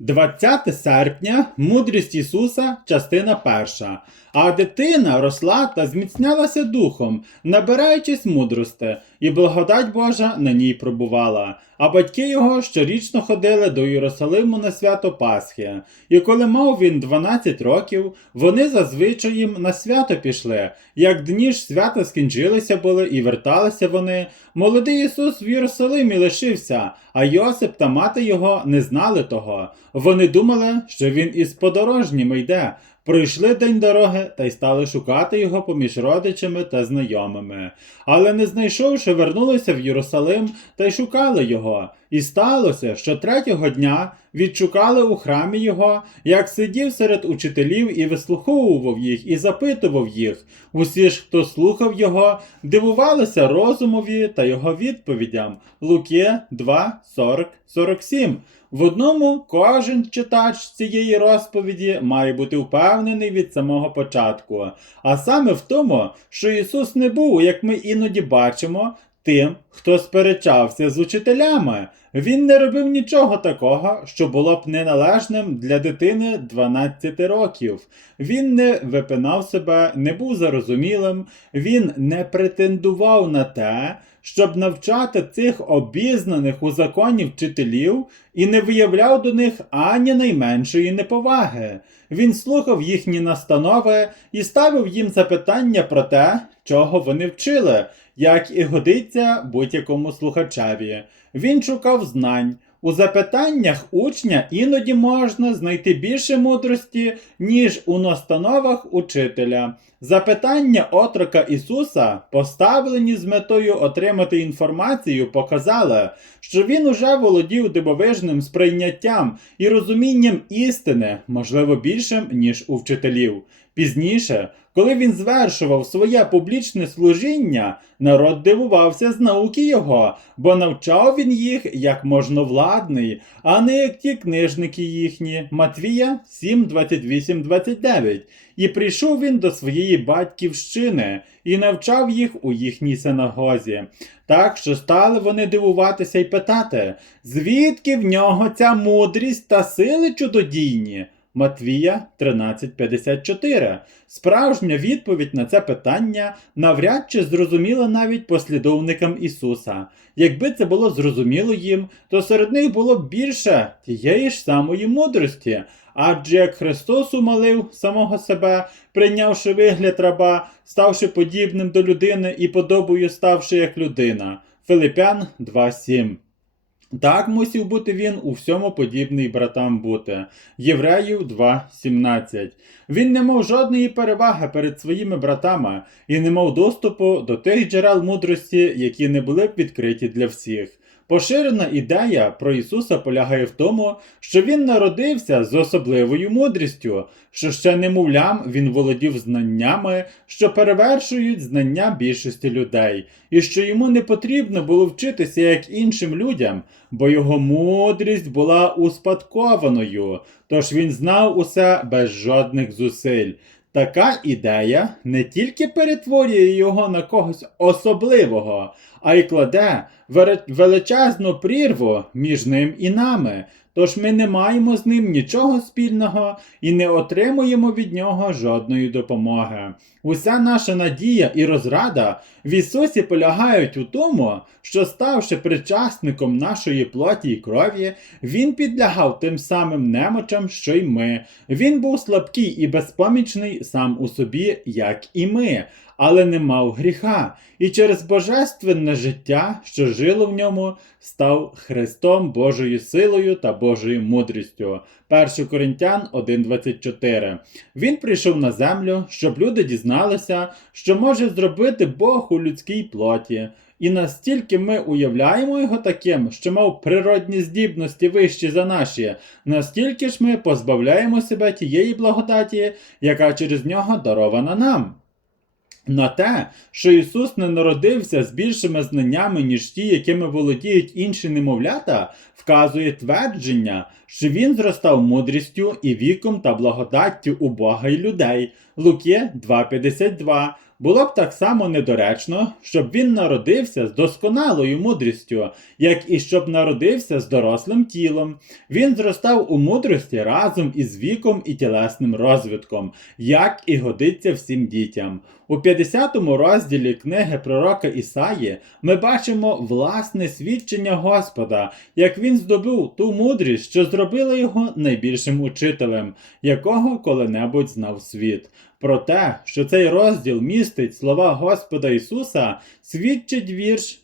20 серпня мудрість Ісуса, частина перша. А дитина росла та зміцнялася духом, набираючись мудрости, і благодать Божа на ній пробувала. А батьки його щорічно ходили до Єрусалиму на свято Пасхи. І коли мав він 12 років, вони зазвичай їм на свято пішли. Як дні ж свята скінчилися були і верталися вони, молодий Ісус в Єрусалимі лишився, а Йосип та мати його не знали того. Вони думали, що він із подорожніми йде. Пройшли день дороги та й стали шукати його поміж родичами та знайомими. Але не знайшовши, вернулися в Єрусалим та й шукали його. І сталося, що третього дня відшукали у храмі його, як сидів серед учителів і вислуховував їх, і запитував їх. Усі ж, хто слухав його, дивувалися розумові та його відповідям. Луки 2, 40, 47. В одному кожен читач цієї розповіді має бути впевнений від самого початку, а саме в тому, що Ісус не був, як ми іноді бачимо, тим, хто сперечався з учителями. Він не робив нічого такого, що було б неналежним для дитини 12 років. Він не випинав себе, не був зарозумілим, він не претендував на те, щоб навчати цих обізнаних у законі вчителів і не виявляв до них ані найменшої неповаги. Він слухав їхні настанови і ставив їм запитання про те, чого вони вчили, як і годиться будь-якому слухачеві. Він шукав знань. У запитаннях учня іноді можна знайти більше мудрості, ніж у настановах учителя. Запитання отрока Ісуса, поставлені з метою отримати інформацію, показали, що він уже володів дивовижним сприйняттям і розумінням істини, можливо, більшим, ніж у вчителів. Пізніше, коли він звершував своє публічне служіння, народ дивувався з науки його, бо навчав він їх як можновладний, а не як ті книжники їхні. Матвія 7, 28, 29. І прийшов він до своєї батьківщини і навчав їх у їхній синагозі. Так що стали вони дивуватися й питати, звідки в нього ця мудрість та сили чудодійні? Матвія 13.54. Справжня відповідь на це питання навряд чи зрозуміла навіть послідовникам Ісуса. Якби це було зрозуміло їм, то серед них було б більше тієї ж самої мудрості. Адже як Христос умалив самого себе, прийнявши вигляд раба, ставши подібним до людини і подобою ставши як людина. Филипян 2.7 так мусів бути він у всьому подібний братам бути. Євреїв 2.17. Він не мав жодної переваги перед своїми братами і не мав доступу до тих джерел мудрості, які не були б відкриті для всіх. Поширена ідея про Ісуса полягає в тому, що Він народився з особливою мудрістю, що ще немовлям він володів знаннями, що перевершують знання більшості людей, і що йому не потрібно було вчитися як іншим людям, бо його мудрість була успадкованою, тож він знав усе без жодних зусиль. Така ідея не тільки перетворює його на когось особливого, а й кладе величезну прірву між ним і нами. Тож ми не маємо з ним нічого спільного і не отримуємо від нього жодної допомоги. Уся наша надія і розрада в Ісусі полягають у тому, що, ставши причасником нашої плоті і крові, Він підлягав тим самим немочам, що й ми. Він був слабкий і безпомічний сам у собі, як і ми, але не мав гріха, і через божественне життя, що жило в ньому, став Христом Божою силою та Божою мудрістю. 1 Коринтян 1.24. Він прийшов на землю, щоб люди дізналися, що може зробити Бог у людській плоті. І настільки ми уявляємо його таким, що мав природні здібності вищі за наші, настільки ж ми позбавляємо себе тієї благодаті, яка через нього дарована нам. На те, що Ісус не народився з більшими знаннями, ніж ті, якими володіють інші немовлята, вказує твердження, що Він зростав мудрістю і віком та благодаттю у Бога й людей. Луки 2.52. було б так само недоречно, щоб він народився з досконалою мудрістю, як і щоб народився з дорослим тілом. Він зростав у мудрості разом із віком і тілесним розвитком, як і годиться всім дітям. У 50-му розділі книги пророка Ісаї ми бачимо власне свідчення Господа, як він здобув ту мудрість, що зробила його найбільшим учителем, якого коли-небудь знав світ. Про те, що цей розділ містить слова Господа Ісуса, свідчить вірш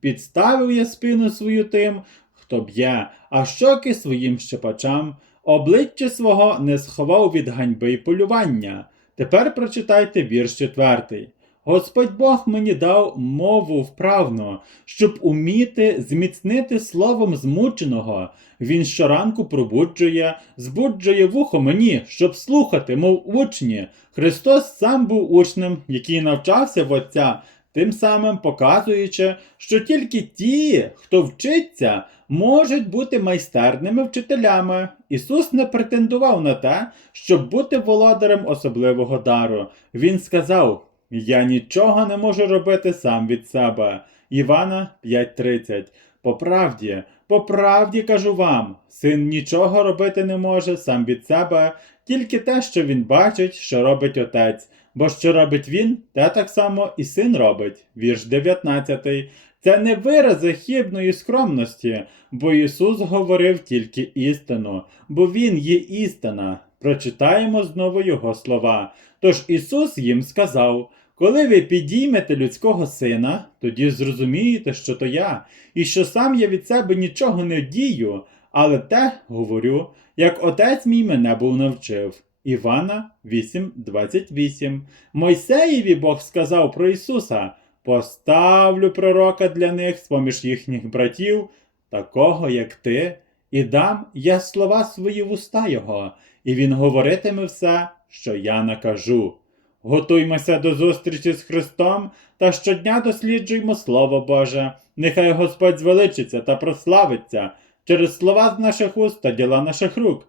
Підставив я спину свою тим, хто б'є, а щоки своїм щепачам, обличчя свого не сховав від ганьби й полювання. Тепер прочитайте вірш четвертий. Господь Бог мені дав мову вправно, щоб уміти зміцнити словом змученого. Він щоранку пробуджує, збуджує вухо мені, щоб слухати, мов учні. Христос сам був учнем, який навчався в Отця, тим самим показуючи, що тільки ті, хто вчиться, можуть бути майстерними вчителями. Ісус не претендував на те, щоб бути володарем особливого дару. Він сказав: Я нічого не можу робити сам від себе. Івана 5:30. По правді, по правді кажу вам, син нічого робити не може сам від себе, тільки те, що він бачить, що робить отець. Бо що робить він, те так само і син робить. Вірш 19. Це не вирази хібної скромності, бо Ісус говорив тільки істину, бо Він є істина. Прочитаємо знову Його слова. Тож Ісус їм сказав: коли ви підіймете людського сина, тоді зрозумієте, що то я, і що сам я від себе нічого не дію, але те говорю, як отець мій мене був навчив. Івана 8:28. Мойсеєві Бог сказав про Ісуса: Поставлю пророка для них з-поміж їхніх братів, такого, як ти, і дам я слова свої в уста Його, і він говоритиме все, що я накажу. Готуймося до зустрічі з Христом та щодня досліджуймо Слово Боже. Нехай Господь звеличиться та прославиться через слова з наших уст та діла наших рук.